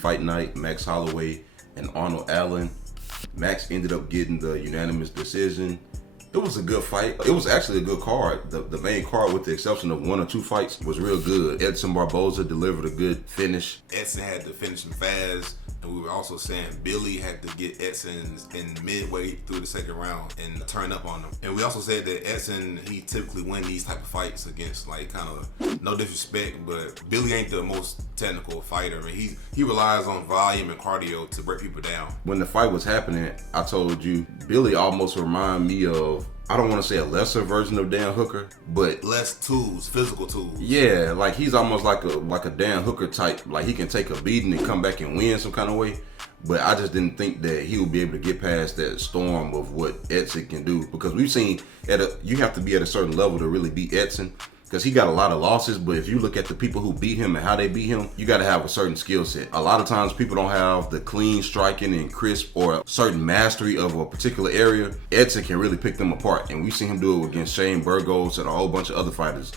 Fight night, Max Holloway and Arnold Allen. Max ended up getting the unanimous decision. It was a good fight. It was actually a good card. The main card, with the exception of one or two fights, was real good. Edson Barboza delivered a good finish. Edson had to finish him fast, and we were also saying Billy had to get Edson in midway through the second round and turn up on him. And we also said that Edson, he typically win these type of fights against, like, kind of, no disrespect, but Billy ain't the most technical fighter. I mean, he relies on volume and cardio to break people down. When the fight was happening, I told you, Billy almost remind me of, I don't want to say a lesser version of Dan Hooker, but less tools, physical tools. Yeah, like he's almost like a Dan Hooker type. Like he can take a beating and come back and win some kind of way. But I just didn't think that he would be able to get past that storm of what Edson can do, because we've seen you have to be at a certain level to really beat Edson, because he got a lot of losses. But if you look at the people who beat him and how they beat him, you got to have a certain skill set. A lot of times people don't have the clean striking and crisp or a certain mastery of a particular area. Edson can really pick them apart, and we've seen him do it against Shane Burgos and a whole bunch of other fighters.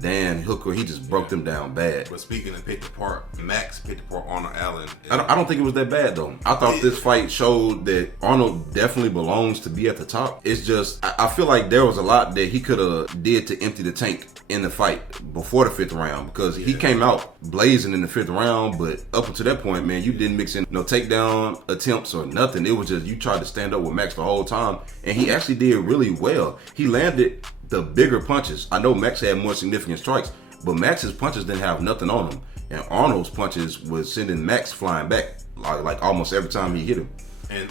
Dan Hooker, he just broke them down bad. But speaking of picked apart, Max picked apart Arnold Allen. I don't think it was that bad though. I thought this fight showed that Arnold definitely belongs to be at the top. It's just, I feel like there was a lot that he could have did to empty the tank in the fight before the fifth round, because he came out blazing in the fifth round, but up until that point, man, you didn't mix in no takedown attempts or nothing. It was just, you tried to stand up with Max the whole time, and he actually did really well. He landed the bigger punches. I know Max had more significant strikes, but Max's punches didn't have nothing on them, and Arnold's punches was sending Max flying back like almost every time he hit him.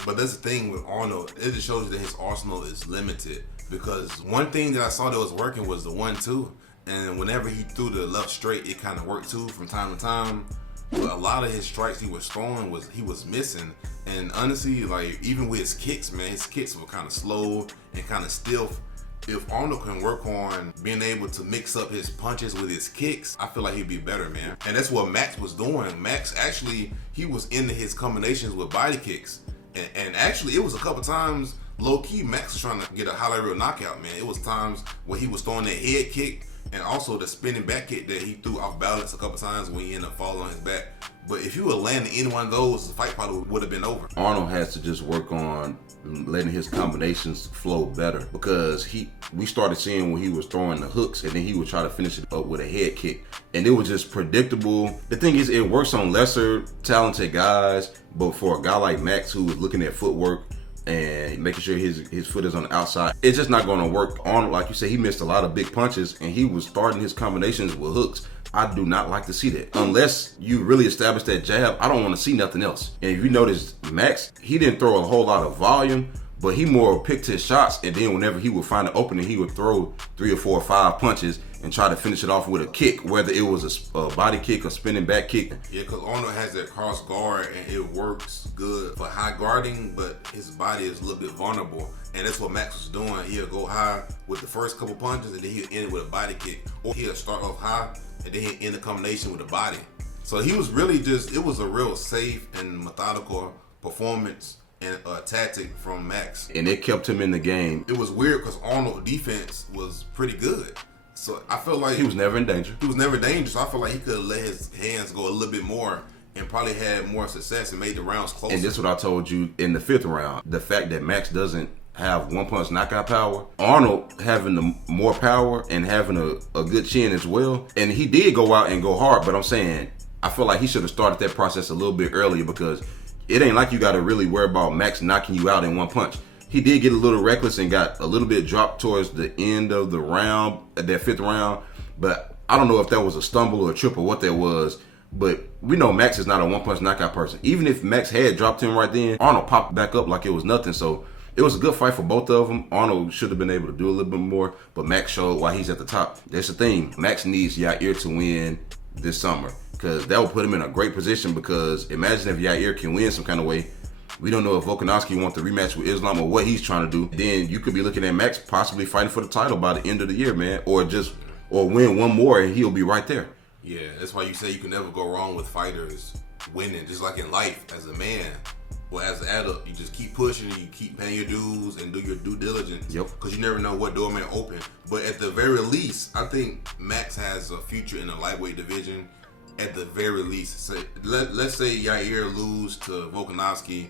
But that's the thing with Arnold, it just shows you that his arsenal is limited, because one thing that I saw that was working was the 1-2, and whenever he threw the left straight, it kind of worked too from time to time. But a lot of his strikes he was throwing he was missing. And honestly, like, even with his kicks, man, his kicks were kind of slow and kind of stiff. If Arnold can work on being able to mix up his punches with his kicks, I feel like he'd be better, man. And that's what Max was doing. Max actually, he was into his combinations with body kicks. And actually, it was a couple times, low-key, Max was trying to get a highlight knockout, man. It was times where he was throwing that head kick and also the spinning back kick that he threw off balance a couple times when he ended up falling on his back. But if you would land any one of those, the fight probably would have been over. Arnold has to just work on letting his combinations flow better, because we started seeing when he was throwing the hooks and then he would try to finish it up with a head kick, and it was just predictable. The thing is, it works on lesser talented guys, but for a guy like Max, who was looking at footwork and making sure his foot is on the outside, it's just not going to work. Arnold, like you said, he missed a lot of big punches, and he was starting his combinations with hooks. I do not like to see that. Unless you really establish that jab, I don't want to see nothing else. And if you notice, Max, he didn't throw a whole lot of volume, but he more picked his shots, and then whenever he would find an opening, he would throw 3 or 4 or 5 punches and try to finish it off with a kick, whether it was a body kick or spinning back kick. Yeah, because Arnold has that cross guard, and it works good for high guarding, but his body is a little bit vulnerable. And that's what Max was doing. He'll go high with the first couple punches, and then he'll end it with a body kick. Or he'll start off high, and then he'll end the combination with a body. So he was really it was a real safe and methodical performance and tactic from Max. And it kept him in the game. It was weird because Arnold's defense was pretty good. So I feel like he was never in danger. He was never dangerous. So I feel like he could have let his hands go a little bit more and probably had more success and made the rounds closer. And this is what I told you in the fifth round. The fact that Max doesn't have one-punch knockout power, Arnold having the more power and having a good chin as well. And he did go out and go hard, but I'm saying, I feel like he should have started that process a little bit earlier, because it ain't like you got to really worry about Max knocking you out in one punch. He did get a little reckless and got a little bit dropped towards the end of the round, that fifth round. But I don't know if that was a stumble or a trip or what that was. But we know Max is not a one-punch knockout person. Even if Max had dropped him right then, Arnold popped back up like it was nothing. So it was a good fight for both of them. Arnold should have been able to do a little bit more, but Max showed why he's at the top. That's the thing. Max needs Yair to win this summer, because that will put him in a great position. Because imagine if Yair can win some kind of way. We don't know if Volkanovski wants the rematch with Islam or what he's trying to do. Then you could be looking at Max possibly fighting for the title by the end of the year, man. Or win one more and he'll be right there. Yeah, that's why you say you can never go wrong with fighters winning. Just like in life, as a man, or as an adult, you just keep pushing and you keep paying your dues and do your due diligence. Yep. Because you never know what door may open. But at the very least, I think Max has a future in the lightweight division. at the very least. Let's say Yair lose to Volkanovski,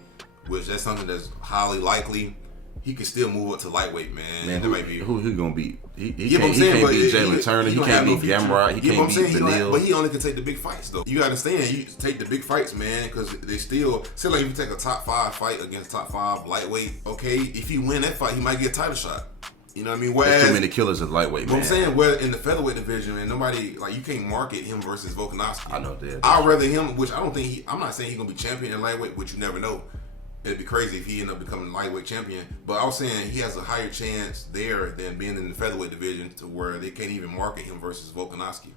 which that's something that's highly likely. He could still move up to lightweight, man. Who he gonna beat? He can't beat Jalen Turner. He can't beat Gamrot. He can't beat Beneil. But he only can take the big fights, though. You gotta understand, you take the big fights, man, because they still like if you take a top 5 fight against top 5 lightweight, okay, if he win that fight, he might get a title shot. You know what I mean? Whereas, there's too many killers in lightweight, man. I'm saying, where in the featherweight division, man, nobody, like, you can't market him versus Volkanovski. I know that. I'd rather him, which I don't think I'm not saying he's gonna be champion in lightweight, which you never know. It'd be crazy if he ended up becoming lightweight champion. But I was saying he has a higher chance there than being in the featherweight division, to where they can't even market him versus Volkanovski.